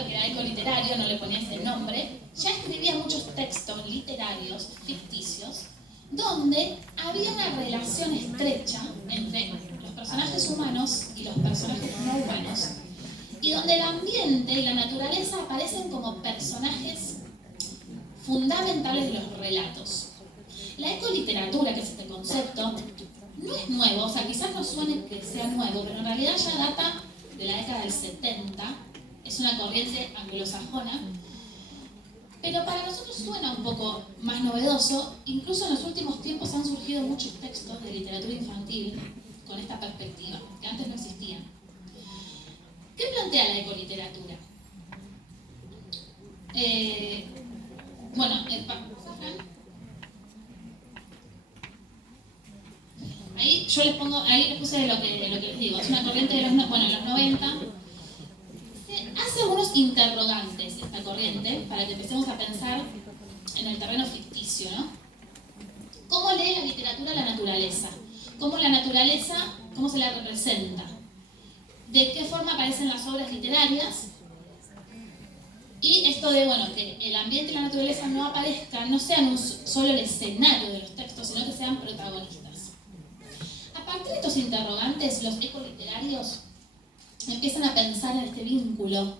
ver que era ecoliterario, no le ponía ese nombre, ya escribía muchos textos literarios ficticios donde había una relación estrecha entre los personajes humanos y los personajes no humanos, y donde el ambiente y la naturaleza aparecen como personajes fundamentales de los relatos. La ecoliteratura, que es este concepto, no es nuevo, o sea, quizás no suene que sea nuevo, pero en realidad ya data de la década del 70, es una corriente anglosajona, pero para nosotros suena un poco más novedoso. Incluso en los últimos tiempos han surgido muchos textos de literatura infantil con esta perspectiva, que antes no existían. ¿Qué plantea la ecoliteratura? Ahí yo les pongo, ahí les puse lo que les digo, es una corriente de los 90. Hace algunos interrogantes esta corriente para que empecemos a pensar en el terreno ficticio, ¿no? ¿Cómo lee la literatura la naturaleza? ¿Cómo la naturaleza, cómo se la representa? ¿De qué forma aparecen las obras literarias? Y esto de, bueno, que el ambiente y la naturaleza no aparezcan, no sean solo el escenario de los textos, sino que sean protagonistas. A partir de estos interrogantes, los ecoliterarios empiezan a pensar en este vínculo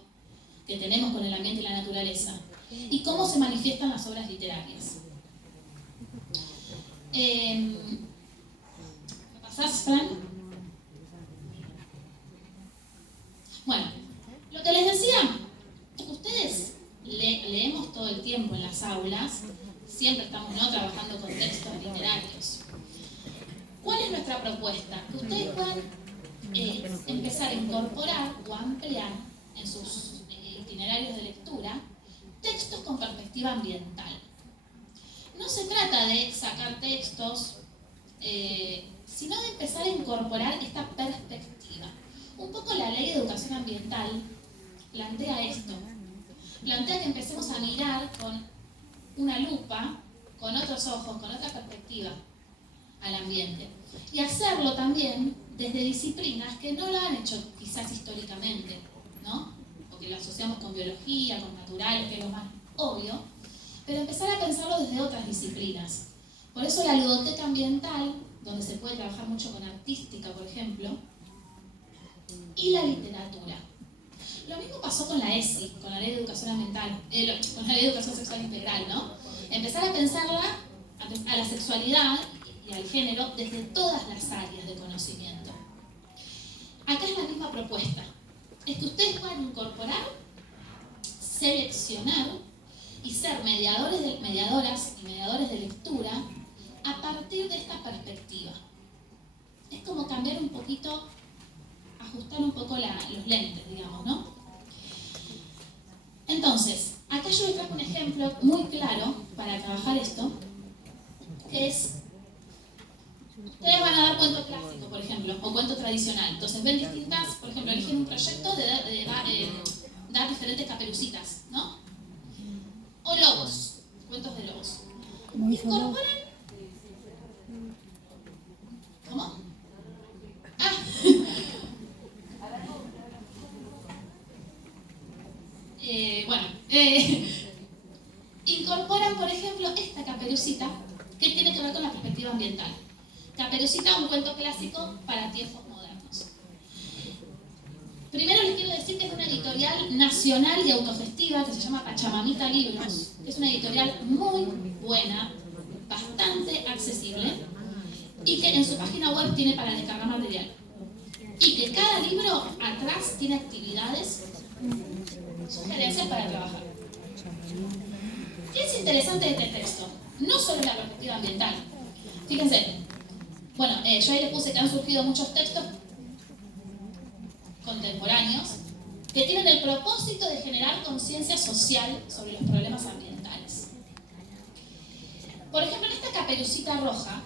que tenemos con el ambiente y la naturaleza y cómo se manifiestan las obras literarias. ¿Me pasás, Fran? Bueno, lo que les decía, ustedes leemos todo el tiempo en las aulas, siempre estamos trabajando con textos literarios. ¿Cuál es nuestra propuesta? Que ustedes puedan empezar a incorporar o ampliar en sus itinerarios de lectura textos con perspectiva ambiental. No se trata de sacar textos, sino de empezar a incorporar esta perspectiva. Un poco la Ley de Educación Ambiental plantea esto. Plantea que empecemos a mirar con una lupa, con otros ojos, con otra perspectiva al ambiente. Y hacerlo también desde disciplinas que no lo han hecho quizás históricamente, ¿no? Porque lo asociamos con biología, con naturales, que es lo más obvio, pero empezar a pensarlo desde otras disciplinas. Por eso la ludoteca ambiental, donde se puede trabajar mucho con artística, por ejemplo, y la literatura. Lo mismo pasó con la ESI, con la Ley de Educación Ambiental, con la Ley de Educación Sexual Integral, ¿no? Empezar a pensarla, a la sexualidad y al género desde todas las áreas de conocimiento. Acá es la misma propuesta. Es que ustedes puedan incorporar, seleccionar y ser mediadoras y mediadores de lectura a partir de esta perspectiva. Es como cambiar un poquito, ajustar un poco los lentes, digamos, ¿no? Entonces, acá yo les traigo un ejemplo muy claro para trabajar esto, que es, ustedes van a dar cuento clásico, por ejemplo, o cuento tradicional. Entonces ven distintas, por ejemplo, eligen un proyecto de dar diferentes caperucitas, ¿no? O lobos, cuentos de lobos. Incorporan... ¿Cómo? Ah. Incorporan, por ejemplo, esta caperucita que tiene que ver con la perspectiva ambiental. Caperucita, un cuento clásico para tiempos modernos. Primero les quiero decir que es una editorial nacional y autogestiva que se llama Pachamamita Libros, que es una editorial muy buena, bastante accesible, y que en su página web tiene para descargar material. Y que cada libro atrás tiene actividades, sugerencias para trabajar. ¿Qué es interesante de este texto? No solo la perspectiva ambiental. Fíjense, bueno, yo ahí les puse que han surgido muchos textos contemporáneos que tienen el propósito de generar conciencia social sobre los problemas ambientales. Por ejemplo, en esta Caperucita Roja,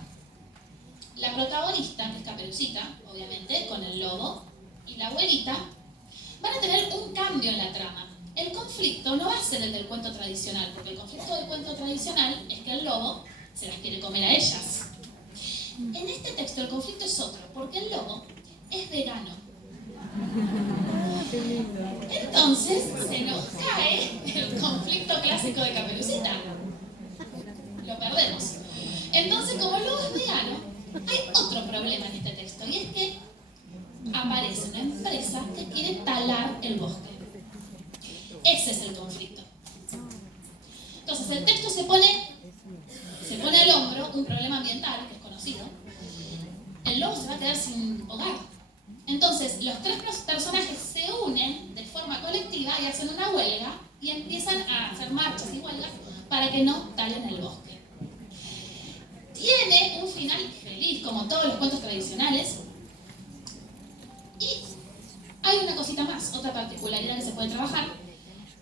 la protagonista, que es Caperucita, obviamente, con el lobo, y la abuelita, van a tener un cambio en la trama. El conflicto no va a ser el del cuento tradicional, porque el conflicto del cuento tradicional es que el lobo se las quiere comer a ellas. En este texto el conflicto es otro, porque el lobo es vegano. Entonces se enoja clásico de Caperucita. Lo perdemos. Entonces, como el lobo es vegano, hay otro problema en este texto, y es que aparece una empresa que quiere talar el bosque. Ese es el conflicto. Entonces, el texto se pone al hombro un problema ambiental, que es conocido. El lobo se va a quedar sin hogar. Entonces, los tres personajes se unen de forma colectiva y hacen una huelga y empiezan a hacer marchas y huelgas para que no talen el bosque. Tiene un final feliz, como todos los cuentos tradicionales. Y hay una cosita más, otra particularidad que se puede trabajar,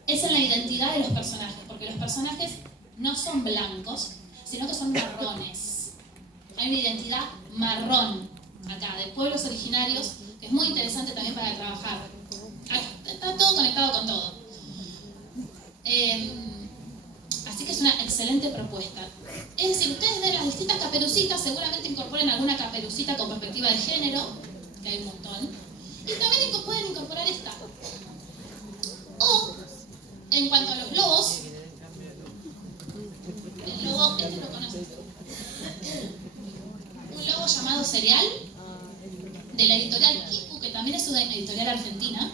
es en la identidad de los personajes, porque los personajes no son blancos, sino que son marrones. Hay una identidad marrón acá, de pueblos originarios, que es muy interesante también para trabajar. Está todo conectado con todo. Así que es una excelente propuesta. Es decir, ustedes ven las distintas caperucitas, seguramente incorporen alguna caperucita con perspectiva de género, que hay un montón, y también pueden incorporar esta. O, en cuanto a los lobos, el lobo, este lo conoces, un lobo llamado Cereal, de la editorial Kipu, que también es una editorial argentina.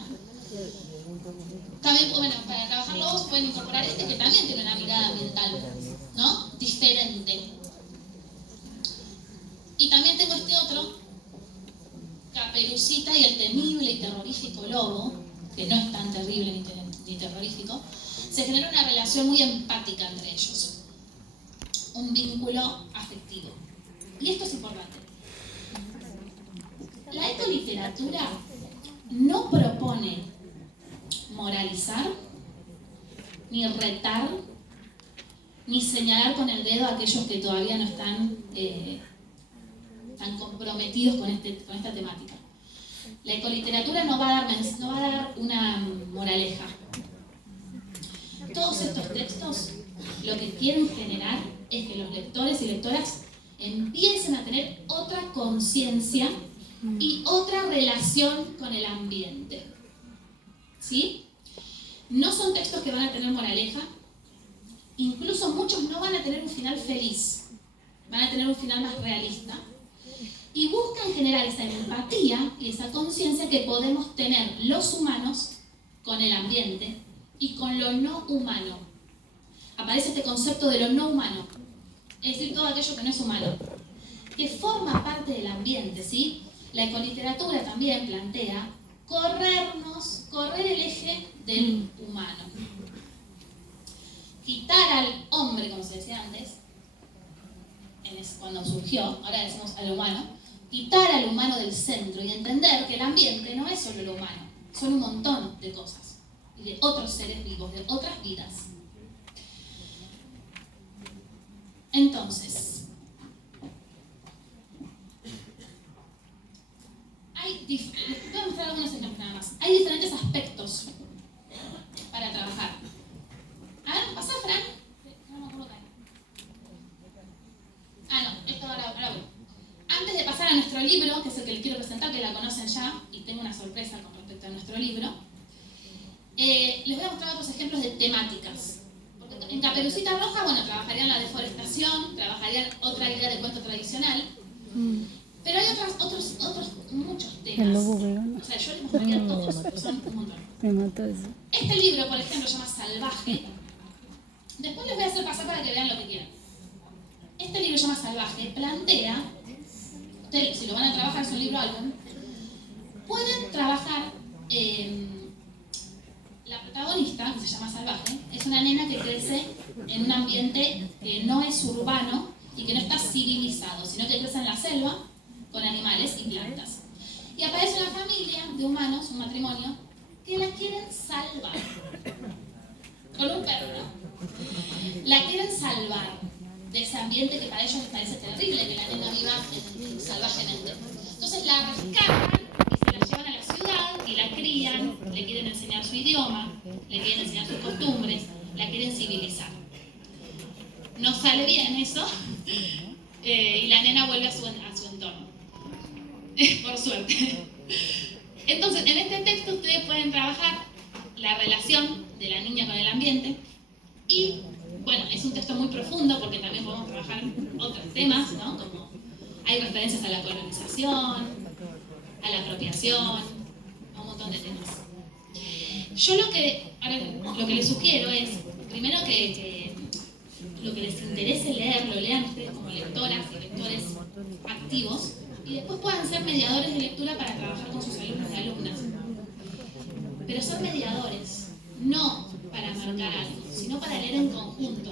También, bueno, para trabajar lobos pueden incorporar este, que también tiene una mirada ambiental, ¿no? Diferente. Y también tengo este otro, Caperucita y el temible y terrorífico lobo, que no es tan terrible ni terrorífico. Se genera una relación muy empática entre ellos, un vínculo afectivo. Y esto es importante. La ecoliteratura no propone moralizar, ni retar, ni señalar con el dedo a aquellos que todavía no están tan comprometidos con esta temática. La ecoliteratura no va a dar una moraleja. Todos estos textos lo que quieren generar es que los lectores y lectoras empiecen a tener otra conciencia y otra relación con el ambiente. ¿Sí? No son textos que van a tener moraleja, incluso muchos no van a tener un final feliz, van a tener un final más realista, y buscan generar esa empatía y esa conciencia que podemos tener los humanos con el ambiente y con lo no humano. Aparece este concepto de lo no humano, es decir, todo aquello que no es humano, que forma parte del ambiente, ¿sí? La ecoliteratura también plantea correr el eje del humano. Quitar al hombre, como se decía antes, cuando surgió, ahora decimos al humano, quitar al humano del centro y entender que el ambiente no es solo lo humano, son un montón de cosas, y de otros seres vivos, de otras vidas. Entonces, les voy a mostrar algunos ejemplos nada más. Hay diferentes aspectos para trabajar. A ver, pasa, Fran. No me acuerdo qué. No, esto ahora voy. Antes de pasar a nuestro libro, que es el que les quiero presentar, que la conocen ya, y tengo una sorpresa con respecto a nuestro libro, les voy a mostrar otros ejemplos de temáticas. Porque en Caperucita Roja, bueno, trabajarían la deforestación, trabajarían otra idea de cuento tradicional, pero hay otros muchos temas. El lobo vegano. O sea, yo les mostraría todos, pero son un montón. Me mató eso. Este libro, por ejemplo, se llama Salvaje. Después les voy a hacer pasar para que vean lo que quieran. Este libro se llama Salvaje, plantea, ustedes si lo van a trabajar, es un libro álbum, pueden trabajar, la protagonista, que se llama Salvaje, es una nena que crece en un ambiente que no es urbano y que no está civilizado, sino que crece en la selva con animales y plantas. Y aparece una familia de humanos, un matrimonio, que la quieren salvar. Con un perro, ¿no? La quieren salvar de ese ambiente que para ellos les parece terrible, que la nena viva salvajemente. Entonces la rescatan y se la llevan a la ciudad y la crían, le quieren enseñar su idioma, le quieren enseñar sus costumbres, la quieren civilizar. No sale bien eso, y la nena vuelve a su entorno. Por suerte. Entonces, en este texto ustedes pueden trabajar la relación de la niña con el ambiente y Y bueno, es un texto muy profundo porque también podemos trabajar otros temas, ¿no? Como hay referencias a la colonización, a la apropiación, a un montón de temas. Yo lo que les sugiero es, primero que lo que les interese leer, lo lean ustedes como lectoras y lectores activos, y después puedan ser mediadores de lectura para trabajar con sus alumnos y alumnas. Pero son mediadores, no para marcar algo, sino para leer en conjunto.